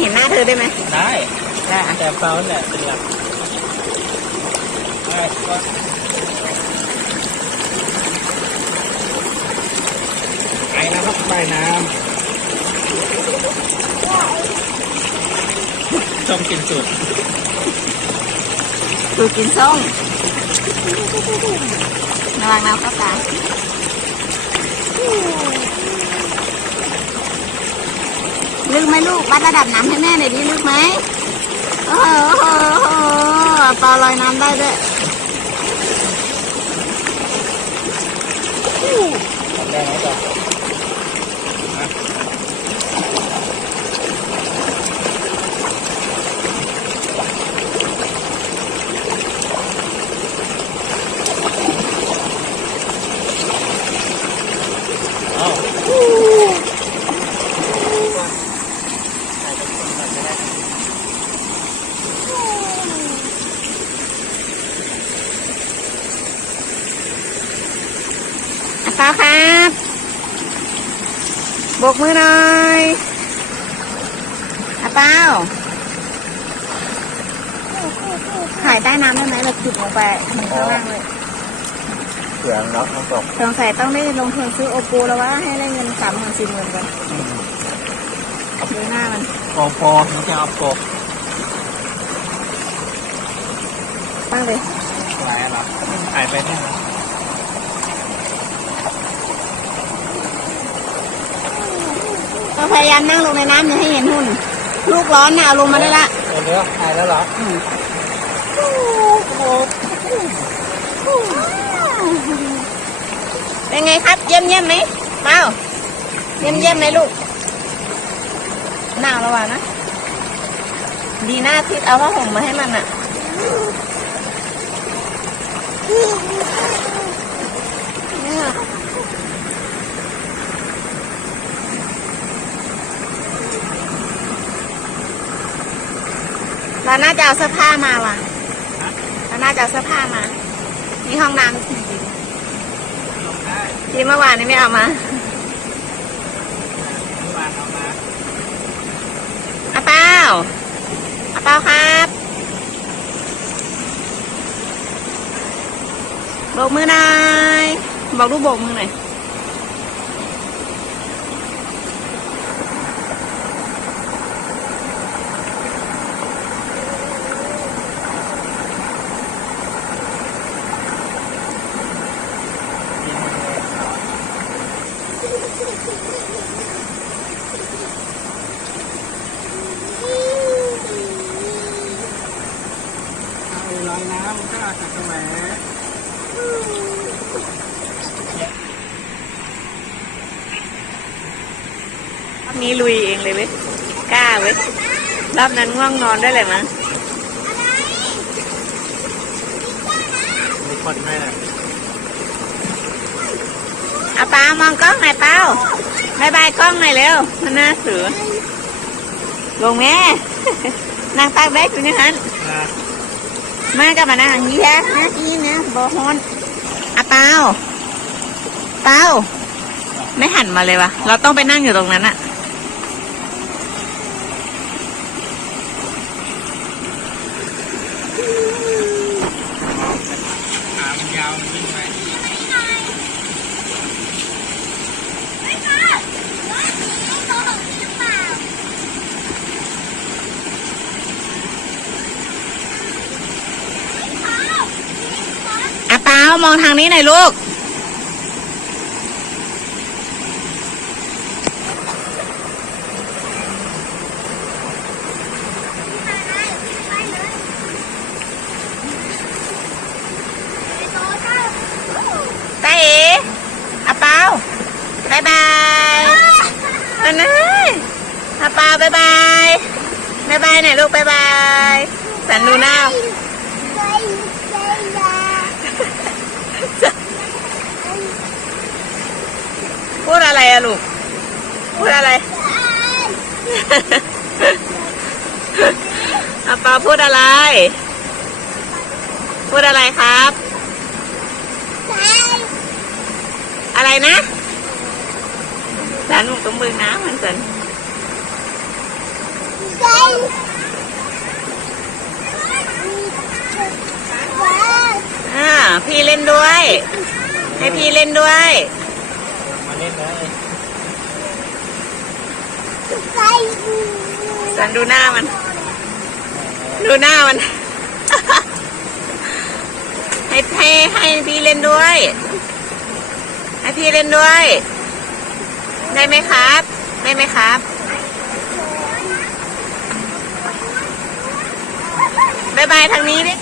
เห็นหน้าเธอได้ไหมได้ได้แต่เปล่านั่นแหละเป็นหลักได้ก็ไปนะครับใต้น้ำชมกินสุดดูกินส้มระวังน้ำเข้าตา ลึกไหมลูกวัดระดับน้ำให้แม่หน่อยดิลึกไหมโอ้โหโอ้โหโอ้โหปลาลอยน้ำได้ด้วย ทำได้ไหมจ๊ะ อ้าว อะเปล่าครับโบกมือหน่อยอะเปล่าถ่ายใต้น้ำได้ไหมเราจุดลงไปข้างล่างเลยเสียงเนาะน้ำตกสงสัยต้องได้ลงทุนซื้อโอปูแล้วว่าให้ได้เงินสามหมื่นสี่หมื่นก่อนดูหน้ามันพอพอถึงจะเอากบตั้งเลยไหวเหรอถ่ายไปเนี่ ยนะต้องพยายามนั่งลงในน้ำอย่าให้เห็นหุ่น ลูกร้อนน่ะเอาลงมาได้ละเดี๋ยวเดี๋ยวถ่ายแล้วเหรอเป็นไงครับ เยี่ยมเยี่ยมไหมเปล่าเยี่ยมเยี่ยมไหมลูกหนาวแล้ววะนะ ดีหน้าทิศเอาผ้าห่มมาให้มันอะ เราน่าจะเอาเสื้อผ้ามาว่ะเราน่าจะเอาเสื้อผ้ามา มีห้องน้ำจริงลงได้ๆที่เมื่อวานนี้ไม่เอามาเมื่อวานเอามาอาเป้าอาเป้าครับโบกมือหน่อยบอกลูกโบกมือหน่อย น้ำมันก็อาจจะแหมรอบนี้ลุยเองเลยเว้ยกล้าเว้ยรอบนั้นง่วงนอนได้เลยมั้งมีคนไหมน่ะอาเป้ามองกล้องหน่อยเป้าบายบายกล้องหน่อยเร็วมันน่าเสือลงแม่นางปากแบกอยู่ในหันอะ มากับมานะหังนี้แฮะนะอีเนี่ยบอฮอนอะเปาเปาไม่หันมาเลยวะเราต้องไปนั่งอยู่ตรงนั้นอะ ขามันยาวมันวิ่งไป อะเปามองทางนี้หน่อยลูก ตาเอ๋อะเปาบายบายอันนั้นอะเปาบายบายบายบายหน่อยลูกบายบายสันดูหน้า พูดอะไรอะลูก พูดอะไรอาปาพูดอะไร พูดอะไรครับ อะไรนะสารหนูต้องเบิ่งน้ำมันสันอ่าพี่เล่นด้วย ให้พี่เล่นด้วยมา เล่นเลยสันดูหน้ามัน ดูหน้ามัน ให้ให้ให้พี่เล่นด้วย ให้พี่เล่นด้วย ได้ไหมครับ ได้ไหมครับบายบายทางนี้ดิ